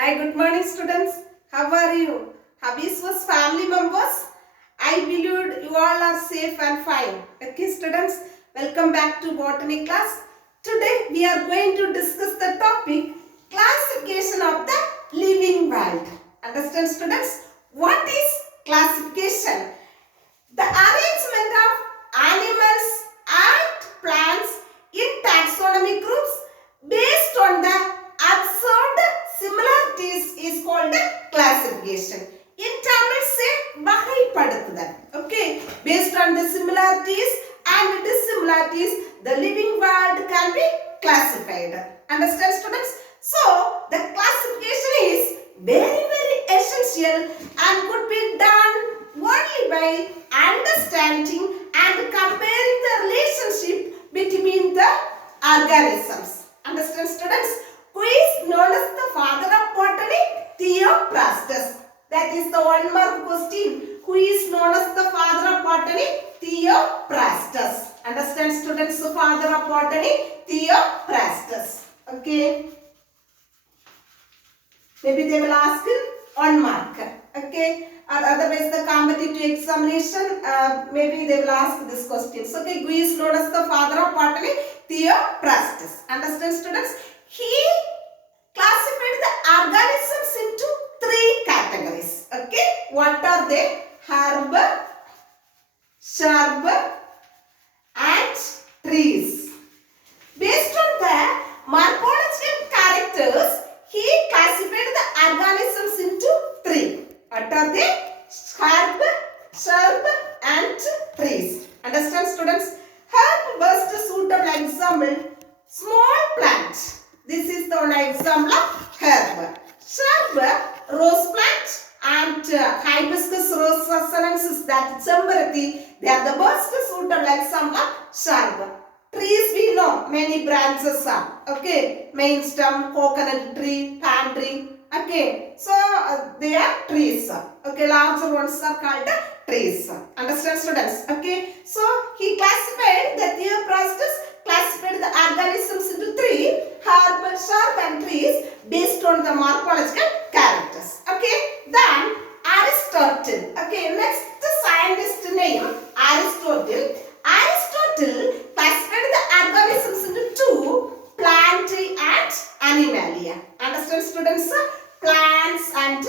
Hi, good morning students. How are you? Habiswas family members? I believe you all are safe and fine. Okay students, welcome back to botany class. Today we are going to discuss the topic classification of the living world. Understand students? What is classification? The arrangement of animals and plants in taxonomic groups based on the observed similarities is called classification. In Tamil say வகைப்படுத்துதல். Okay, based on the similarities and dissimilarities, the living world can be classified. Understand students? So, the classification is very essential and could be done only by understanding and comparing the relationship between the organisms. Understand students? Who is known as the father of botany? Theophrastus. That is the one mark question. Who is known as the father of botany? Theophrastus. Understand students? The father of botany? Theophrastus. Okay. Maybe they will ask 1 mark. Okay. Or otherwise the competitive examination, maybe they will ask this questions. Okay. Who is known as the father of botany? Theophrastus. Understand students? He classified the organisms into 3 categories. Okay. What are they? Herb, shrub and trees. Based on the morphological characters, he classified the organisms into 3. What are they? Herb, shrub and trees. Understand students? Herb best suitable example, small plant. This is the one example of herb. Shrub, rose plant and hibiscus rose sinensis, that Chambarati, they are the best suitable example of shrub. Trees we know many branches are. Okay, main stem, coconut tree, palm tree. Okay, so they are trees. Okay, larger ones are called trees. Understand students? Okay, so he classified the Theophrastus classified the organisms into 3: herb, shrub and trees based on the morphological characters. Okay, then Aristotle. Okay, next scientist name Aristotle. Aristotle classified the organisms into 2: plant and animalia. Understand students? Plants and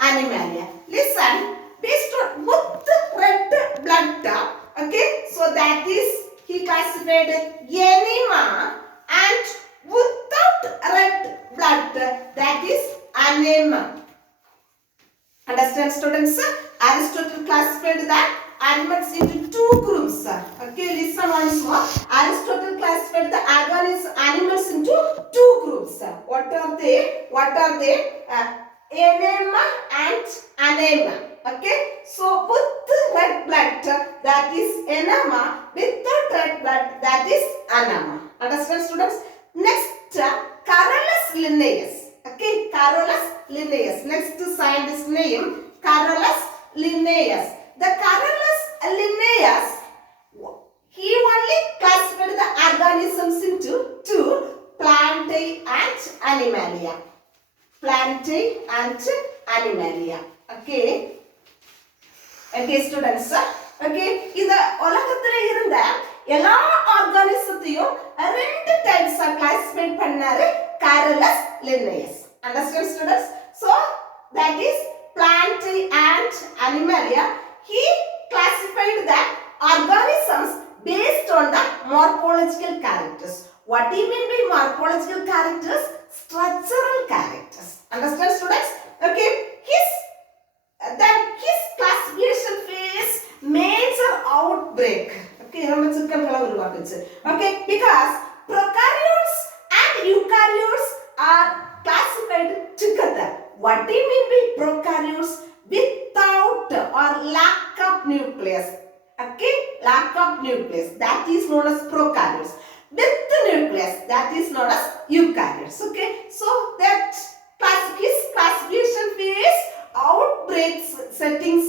animalia. Listen, based on with red blood top. Okay, so that is he classified anema, and without red blood, that is anema. Understand students? Aristotle classified that animals into 2 groups. Okay, listen once more. Aristotle classified the animals into 2 groups. What are they? Anema and anema. Okay, so with red blood, that is enema. Without red blood, that is anema. Understand students? Next, Carolus Linnaeus. Okay, Carolus Linnaeus. Next scientist name Carolus Linnaeus. The Carolus Linnaeus, he only classified the organisms into 2: plantae and animalia. Plantae and animalia. Okay. Okay students. Okay, இந்த உலகத்துல இருந்த எல்லா ஆர்கானிசத்தையும் 2 டைப்ஸா classify பண்ணாரு Carolus Linnaeus. Understand students? So that is plantae and animalia. He classified the organisms based on the morphological characters. What do you mean by morphological characters? Structural characters. Understand students? Okay, his classification phase major outbreak. Okay, okay, because prokaryotes and eukaryotes are classified together. What do you mean by prokaryotes? Without or lack of nucleus. Okay, lack of nucleus, that is known as prokaryotes. With the nucleus, that is known as eukaryotes. Okay, so that his classification phase outbreaks settings.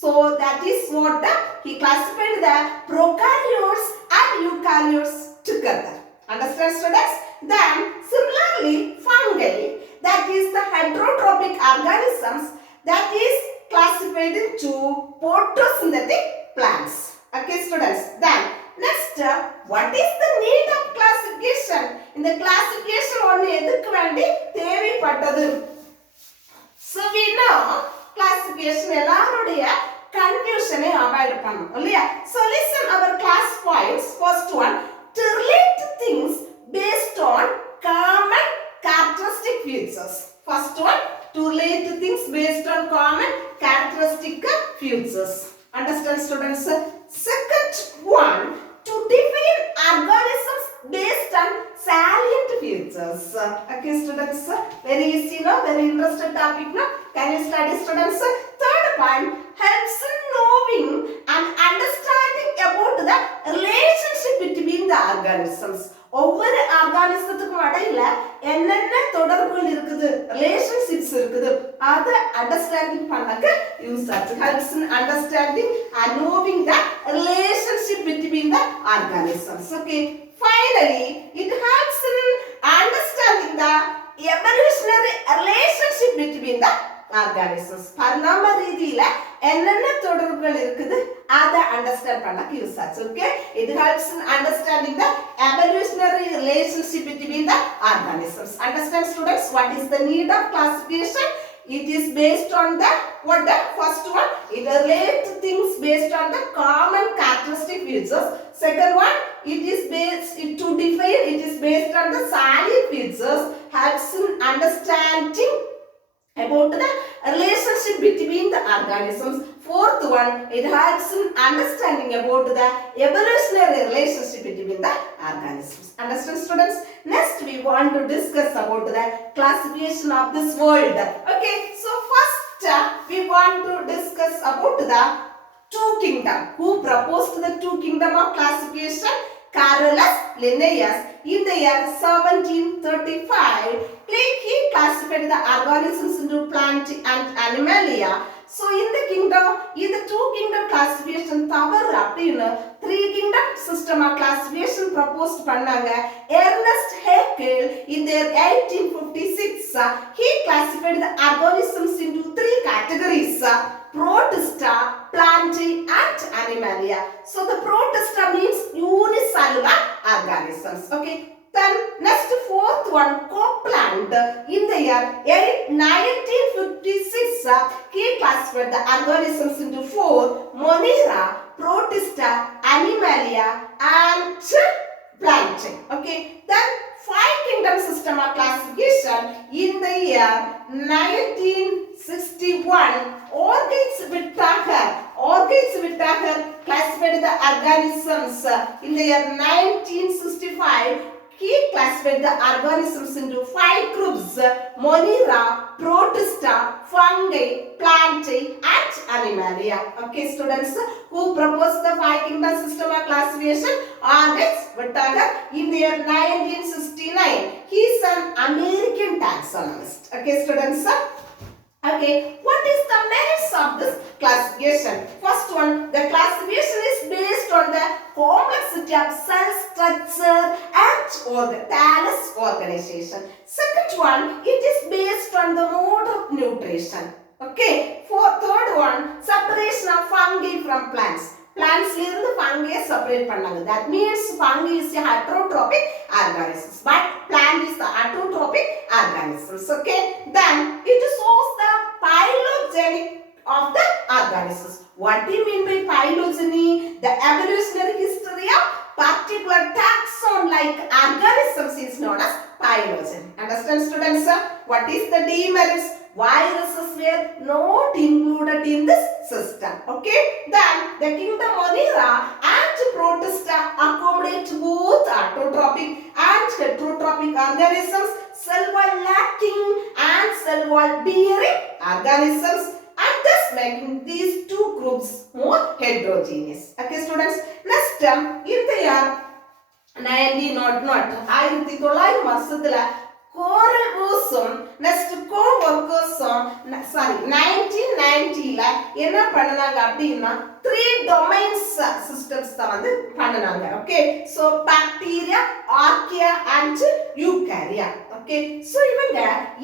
So that is what he classified the prokaryotes and eukaryotes together. Understand students? Then similarly fungi autotrophic organisms that is classified into photosynthetic plants. Okay, students. Then next, what is the need of classification? In the classification only edukku vendi தேவைப்பட்டது. So we know classification எல்லாருடைய confusion avoid பண்ணணும் இல்லையா? So listen our class points. First one, to relate things based on common characteristic features. First one, to relate things based on common characteristic features. Understand, students? Second one, to define organisms based on salient features. Okay, students? Very easy, no? Very interesting topic, no? Can you study, students? Third point, helps in knowing and understanding about the relationship between the organisms. ஒவ்வொரு ஆர்கானிசத்துக்கும் இடையில என்னென்ன தொடர்புகள் இருக்குது, relationships இருக்குது, அத understanding பண்ணக்க use ஆச்சு. helps in understanding and knowing the relationship between the organisms. Okay, finally it helps in understanding the evolutionary relationship between the organisms. பரிணாம ரீதியில என்னென்ன தொடர்புகள் இருக்குது அத அண்டர்ஸ்டாண்ட் பண்ண யூஸ் ஆச்சு. Okay, it helps in understanding the evolutionary relationship between the organisms. Understand, students? What is the need of classification? It is based on the what? The first one, it relates things based on the common characteristic features. Second one, it is based to define, it is based on the salient features, helps in understanding about the relationship between the organisms. Fourth one, it helps in understanding about the evolutionary relationship between the organisms. Understand, students? Next we want to discuss about the classification of this world. Okay, so first we want to discuss about the two kingdom. Who proposed the two kingdom of classification? Carolus Linnaeus in the year 1735. He classified the organisms into plant and animalia. So in the kingdom, in the two kingdom classification தவறு அப்படினு three kingdom system of classification proposed பண்ணாங்க. Ernest Haeckel in the year 1856 he classified the organisms into three categories: Protista, Plantae and Animalia. So the Protista means unicellular organisms. Okay. Then next fourth one, Copeland in the year 1956 he classified the organisms into four: Monera, Protista, Animalia and Plantae. Okay. Then five kingdom system of classification in the year 1961 Orchids Whittaker classified the organisms. In the year 1965 he classified the organisms into five groups: Monera, Protista, Fungi, Plantae and Animalia. Okay, students, who proposed the five kingdom system of classification? Orchids Whittaker in the year 1969. He is an American taxonomist. Okay, students. Okay, what is the merits of this classification? First one, the classification is based on the complexity of cell structure and thallus organization. Second one, it is based on the mode of nutrition. Okay, third one, separation of fungi from plants. Plants irundhu fungi separate பண்ணாங்க. That means fungi is a heterotrophic organisms, but plant is the autotrophic organisms. Okay, then it shows the phylogeny of the organisms. What do you mean by phylogeny? The evolutionary history of particular taxon like organisms is known as phylogeny. Understand, students? What is the demerits? Viruses were not included in this system. Okay, then the kingdom Monera and Protista accommodate both autotrophic and heterotrophic organisms, cell wall lacking and cell wall bearing organisms, and thus making these two groups more heterogeneous. Okay, students, next in the year 1900 வருஷத்துல Coral Bosom next co-workers 1990ல என்ன பண்ணாங்க அப்படினா 3 domains systems தான் வந்து பண்ணாங்க. Okay, so bacteria, archaea and eukarya. Okay, so இவங்க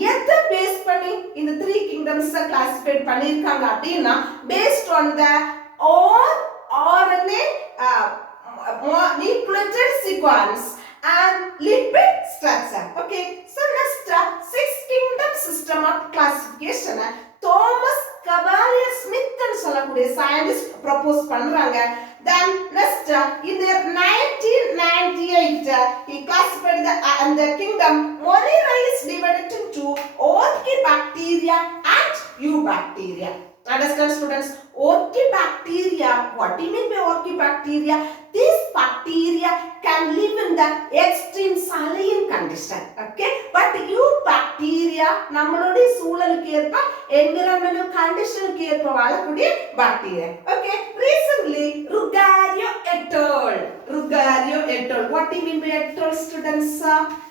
எதை base பண்ணி இந்த த்ரீ கிங்டம்ஸ் கிளாசிஃபைட் பண்ணிருக்காங்க அப்படின்னா based on the RNA nucleotide sequence and lipid structure. Okay, so next six kingdom system of classification Thomas Cavalier Smith ன்னு சொல்லக்கூடிய scientist propose பண்றாங்க. Then next in the 1998 he classified the kingdom Monera is divided into Orchibacteria and Eubacteria. Understand students? Orchibacteria, what do you mean by Orchibacteria? These bacteria can live in the extreme saline condition. Okay, but Eubacteria நம்மளுடைய சூழலுக்கு ஏற்ப environmental conditionக்கு ஏற்ப வாழக்கூடிய bacteria. Okay, recently Ruggiero et al. What do you mean by et al, students?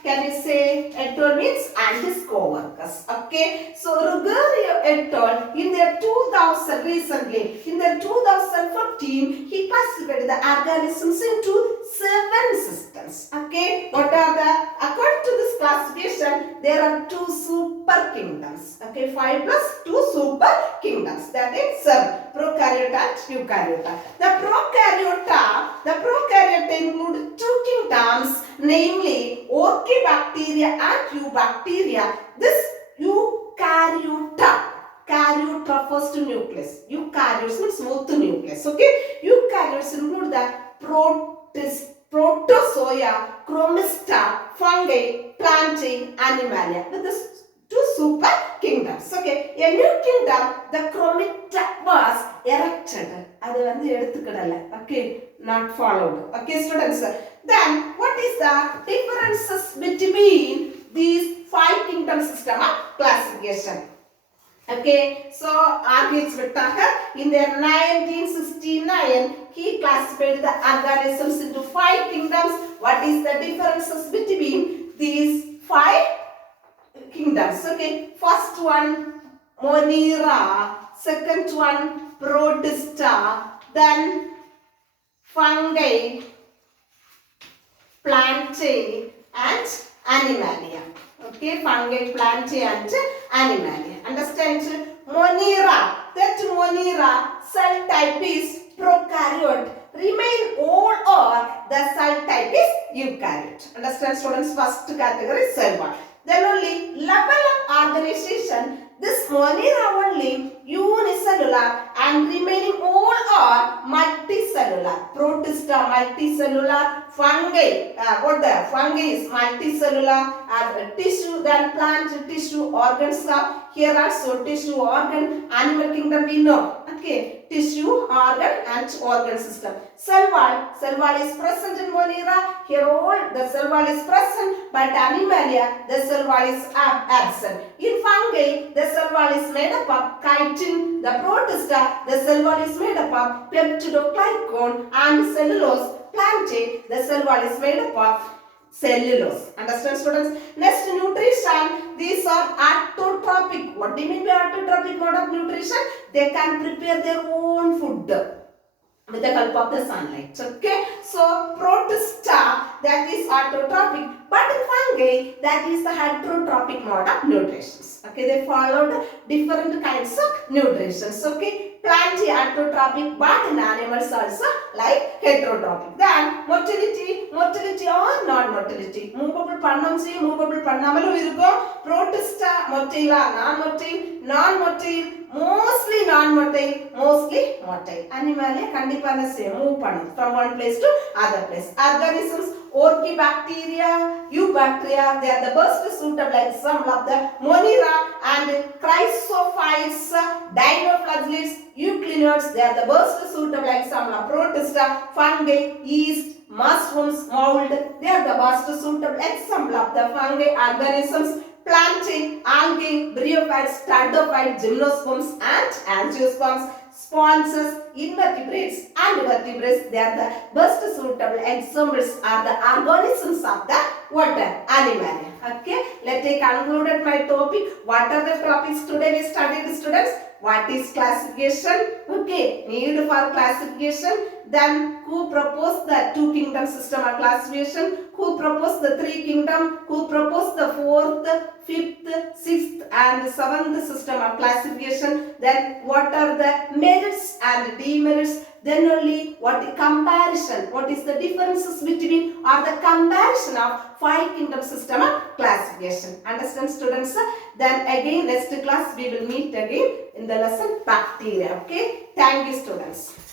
Can you say et al means and his co-workers? Okay, so Ruggiero et al in their 2000 recently in their 2015 he classified the organisms into 7 systems. Okay, what are the, according to this classification there are 2 super kingdoms. Okay, 5 plus 2 super kingdoms, that is 7, prokaryota and eukaryota. The prokaryota include 2 kingdoms, namely Orchibacteria and Eubacteria. This eukaryota, karyot refers to nucleus. Eukaryotes means smooth nucleus. Okay, eukaryotes include the Protozoa, Chromista, fungi, plantae, animalia. With this 2 super kingdoms. Okay, a new kingdom, the Chromita was erected. அது வந்து எடுத்துக்கிடல. Okay, not followed. Okay, students. Then what is the differences between these 5 kingdom system of classification? Okay, so R.H. Whittaker in their 1969 he classified the organisms into 5 kingdoms. What is the differences between these 5 kingdoms? Okay, first one Monera, second one Protista, then fungi, plantae and animalia. Okay, fungi, plantae and animalia. Understand? Monera, that Monera cell type is prokaryote, remain all or the cell type is eukaryote. Understand students? First category cell wall. Then only level of organization, this Monera only unicellular and remaining all are multicellular. Protista multicellular, fungi, what the fungi is multicellular, tissue, then plant tissue organs are here also tissue organ, animal kingdom we know. Okay, tissue, organ and organ system. Cell wall is present in Monera. Here all the cell wall is present, but animalia the cell wall is absent. In fungi the cell wall is made up of chitin. The Protista the cell wall is made up of peptidoglycan and cellulose. Plantae the cell wall is made up of cellulose. Understand students? Next, nutrition. These are autotrophic. What do you mean by autotrophic mode of nutrition? They can prepare their own food with the help of the sunlight. Okay, so Protista that is autotrophic, but fungi that is the heterotrophic mode of nutrition. Okay, they followed different kinds of nutrition. Okay, plantae autotrophic, but in animals also like heterotrophic. Then motility or non-motility. Movable pannam see, movable pannamalum irukum. Protista motile, non-motile, mostly non-motile, mostly motile. Animalia kandipa na say move pannum from one place to other place. Organisms Orchibacteria, Eubacteria, they are the best suitable example of the Monera, and Chrysophytes, Dinoflagellates, Euglenoids, they are the best suitable example of Protista, fungi, yeast, mushrooms, mold, they are the best suitable example of the fungi organisms. Plantae, algae, bryophytes, stratophytes, gymnosperms and angiosperms, sponsors, invertebrates and vertebrates, they are the best suitable examples are the organisms of the water animalia. Okay, let me conclude my topic. What are the topics today we studied, students? What is classification? Okay, need for classification. Then who proposed the two kingdom system of classification? Who proposed the three kingdom? Who proposed the fourth, fifth, sixth and seventh system of classification? Then what are the merits and demerits? Then only what comparison, what is the differences between or the comparison of five kingdom system of classification. Understand, students? Then again next class we will meet again in the lesson bacteria. Okay, thank you, students.